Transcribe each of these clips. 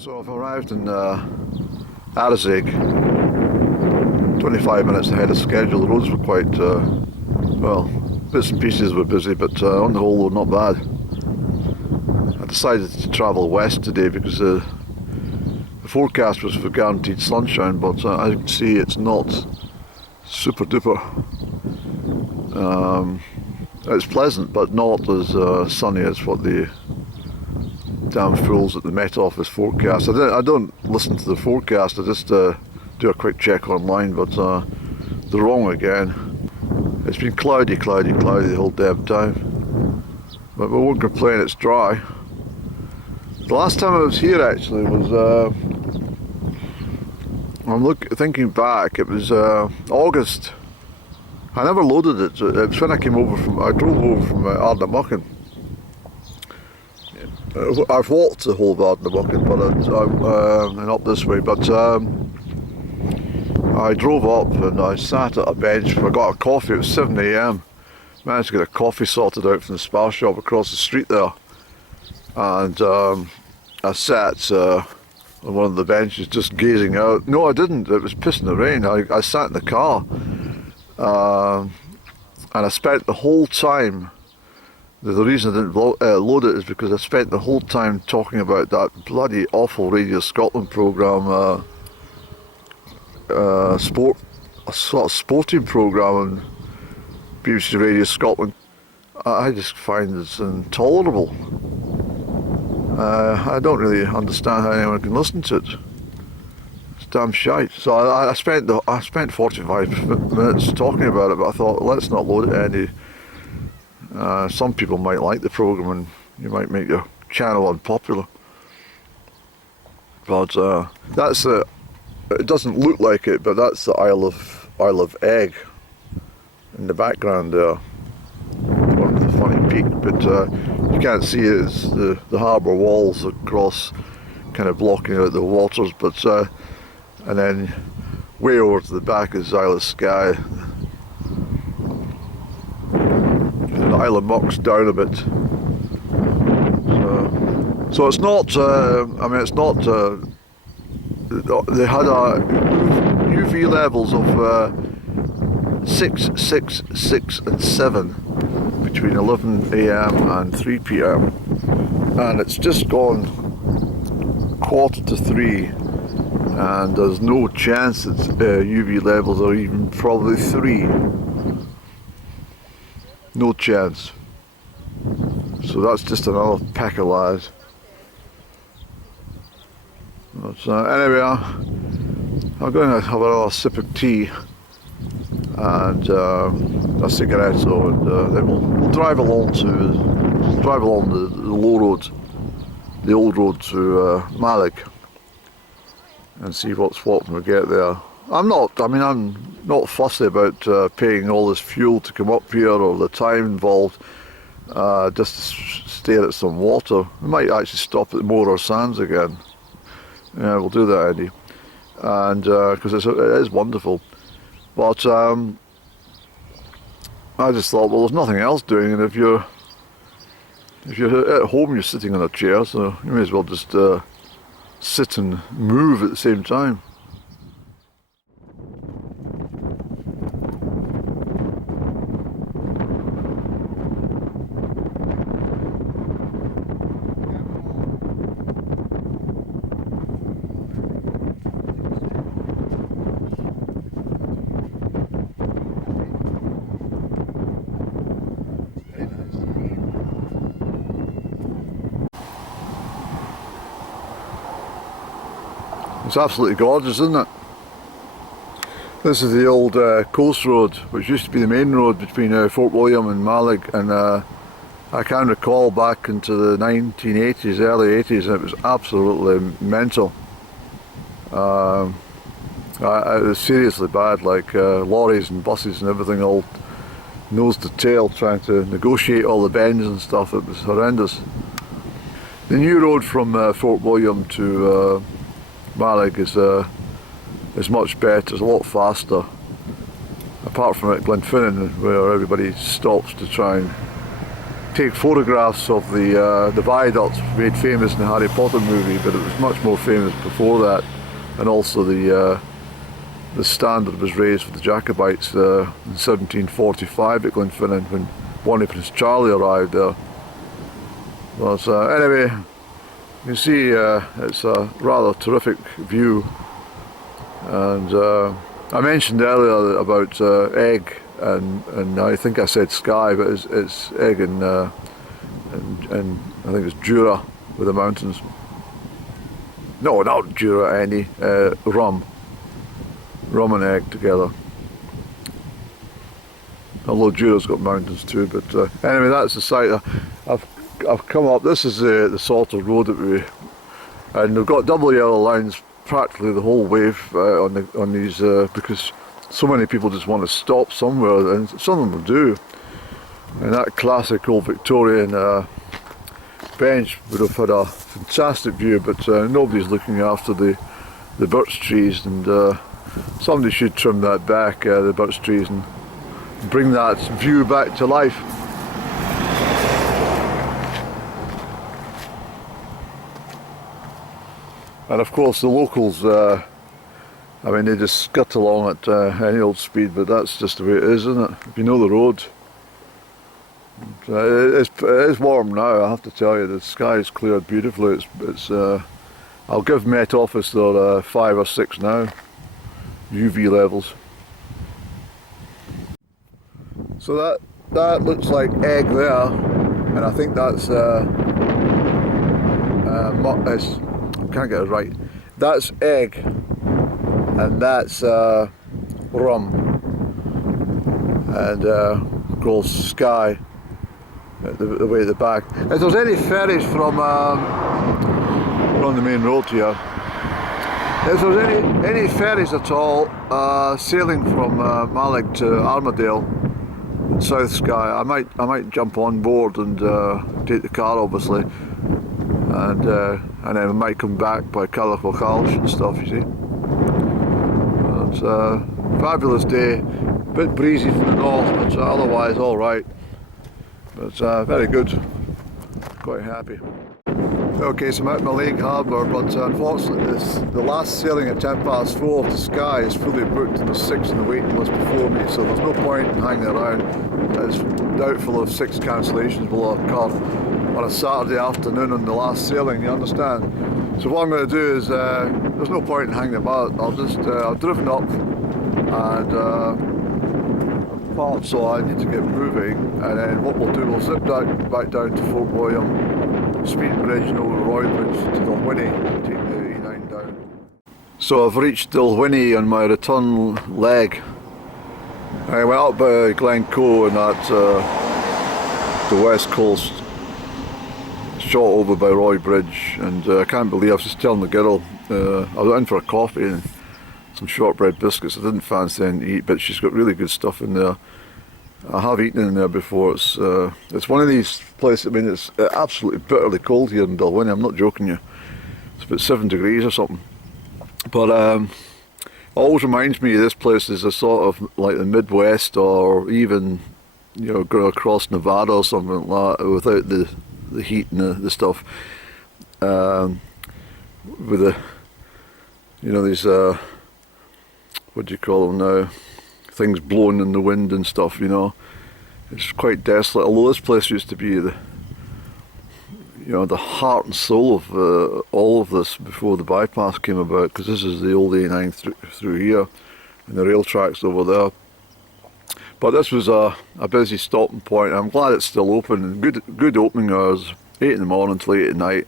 So I've arrived in Mallaig 25 minutes ahead of schedule. The roads were quite, well, bits and pieces were busy, but on the whole they were not bad. I decided to travel west today because the forecast was for guaranteed sunshine, but as you can see it's not super duper. It's pleasant but not as sunny as what the damn fools at the Met Office forecast. I don't listen to the forecast, I just do a quick check online, but they're wrong again. It's been cloudy the whole damn time. But we won't complain, it's dry. The last time I was here actually was, I'm thinking back, it was August. I never loaded it. It was when I drove over from Ardnamurchan. I've walked the whole of Ardnamurchan, but not this way. But I drove up and I sat at a bench. I got a coffee. It was 7 AM. Managed to get a coffee sorted out from the spa shop across the street there, and I sat on one of the benches just gazing out. No, I didn't. It was pissing the rain. I sat in the car, and I spent the whole time. The reason I didn't load it is because I spent the whole time talking about that bloody awful Radio Scotland programme, a sort of sporting programme on BBC Radio Scotland. I just find it's intolerable. I don't really understand how anyone can listen to it. It's damn shite. So I spent 45 minutes talking about it, but I thought, let's not load it any. Some people might like the programme and you might make your channel unpopular. But that's it doesn't look like it, but that's the Isle of Egg in the background there. One with a funny peak, but you can't see it. It's the harbour walls across, kind of blocking out the waters. But and then way over to the back is Isle of Skye. The Isle of Muck's down a bit. So it's not. I mean, it's not. They had UV levels of 6, 6, 6 and 7 between 11 AM and 3 PM, and it's just gone 2:45, and there's no chance that UV levels are even probably 3. No chance. So that's just another pack of lies. But anyway, I'm going to have another sip of tea and a cigarette, and then we'll drive along the low road, the old road to Mallaig, and see what's what when we get there. I'm not fussy about paying all this fuel to come up here or the time involved, just to stare at some water. We might actually stop at Morar Sands again. Yeah, we'll do that, Andy, and because it is wonderful. But I just thought, well, there's nothing else doing, and if you're at home, you're sitting on a chair, so you may as well just sit and move at the same time. It's absolutely gorgeous, isn't it? This is the old coast road, which used to be the main road between Fort William and Mallaig, and I can recall back into the 1980s, early 80s, and it was absolutely mental. It was seriously bad, like lorries and buses and everything all nose to tail trying to negotiate all the bends and stuff. It was horrendous. The new road from Fort William to Mallaig is much better, it's a lot faster. Apart from at Glenfinnan, where everybody stops to try and take photographs of the viaduct made famous in the Harry Potter movie, but it was much more famous before that, and also the standard was raised for the Jacobites in 1745 at Glenfinnan when Bonnie Prince Charlie arrived there. But anyway, you see it's a rather terrific view, and I mentioned earlier about egg, and I think I said sky, but it's egg and I think it's Jura with the mountains. No, not Jura, any rum and egg together. Although Jura's got mountains too, but anyway, that's the site. I've come up. This is the sort of road that and we've got double yellow lines practically the whole way on these because so many people just want to stop somewhere, and some of them do. And that classic old Victorian bench would have had a fantastic view, but nobody's looking after the birch trees, and somebody should trim that back, the birch trees, and bring that view back to life. And of course the locals, I mean, they just skirt along at any old speed, but that's just the way it is, isn't it? If you know the road. It is warm now, I have to tell you. The sky is cleared beautifully. I'll give Met Office their 5 or 6 now, UV levels. So that looks like egg there, and I think that's I can't get it right. That's egg, and that's rum, and of course sky the way at the back. If there's any ferries from we're on the main road here, if there's any ferries at all sailing from Mallaig to Armadale in South Skye, I might jump on board and take the car, obviously, and then I might come back by Crieff and stuff, you see. It's a fabulous day, a bit breezy from the north, but otherwise all right. But very good, quite happy. Okay, so I'm at Mallaig Harbour, but unfortunately the last sailing at 4:10 to Skye is fully booked, and there's 6 in the waiting list before me, so there's no point in hanging around. It's doubtful if 6 cancellations will occur on a Saturday afternoon on the last sailing, you understand? So what I'm going to do is, there's no point in hanging about. I've driven up and I've parked, so I need to get moving, and then what we'll do, we'll zip back down to Fort William, speed bridge and over Roy Bridge to Dalwhinnie and take the E9 down. So I've reached Dalwhinnie on my return leg. I went up by Glencoe and at the west coast, shot over by Roy Bridge, and I can't believe, I was just telling the girl, I was in for a coffee and some shortbread biscuits. I didn't fancy anything to eat, but she's got really good stuff in there. I have eaten in there before. It's one of these places, I mean, it's absolutely bitterly cold here in Dalwhinnie, I'm not joking you. It's about 7 degrees or something. But it always reminds me of this place as a sort of like the Midwest, or even, you know, go across Nevada or something like that, without the heat and the stuff, with the, you know, these what do you call them now, things blowing in the wind and stuff, you know. It's quite desolate, although this place used to be the, you know, the heart and soul of all of this before the bypass came about, because this is the old A9 through here and the rail tracks over there. But this was a busy stopping point. I'm glad it's still open, and good opening hours, 8 in the morning till 8 at night,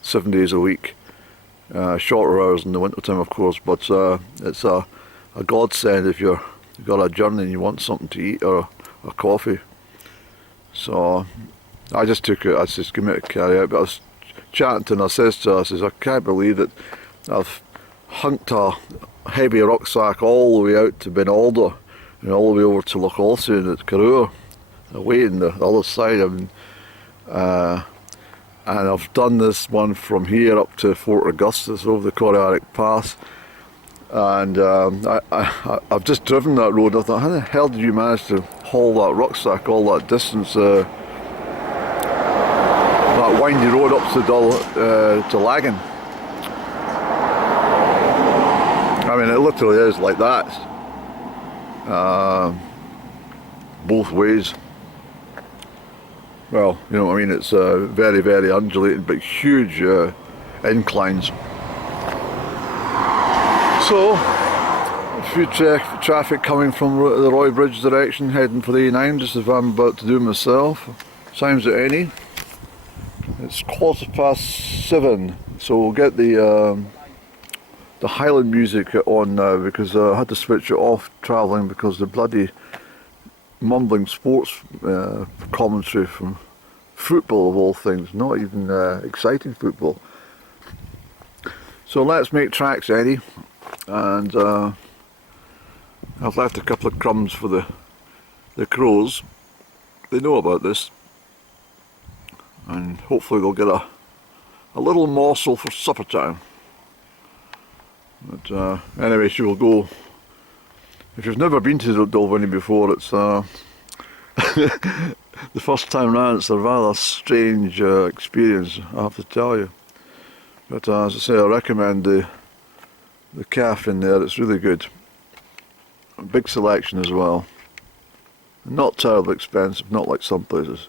7 days a week. Shorter hours in the winter time, of course, but it's a godsend if you've got a journey and you want something to eat or a coffee. So I just took it, I just give it a carry out. But I was chatting to her, and I says to her, I says, I can't believe that I've hunked a heavy rucksack all the way out to Ben Alder and all the way over to Loch Olsen at Carrour, away on the other side. I mean, and I've done this one from here up to Fort Augustus over the Corriaric Pass, and I've just driven that road. I thought, how the hell did you manage to haul that rucksack all that distance? windy road up to Lagan. I mean, it literally is like that, both ways. Well, you know what I mean, it's very, very undulating, but huge inclines. So, a few traffic coming from the Roy Bridge direction, heading for the A9, just as I'm about to do myself. Time's at any. It's 7:15, so we'll get the Highland music on now, because I had to switch it off travelling because the bloody mumbling sports commentary from football of all things, not even exciting football. So let's make tracks, Eddie, and I've left a couple of crumbs for the crows. They know about this, and hopefully they'll get a little morsel for supper time. But anyway, she will go. If you've never been to Dalwhinnie before, it's the first time round. It's a rather strange experience, I have to tell you. But as I say, I recommend the Crieff in there. It's really good. A big selection as well. Not terribly expensive, not like some places.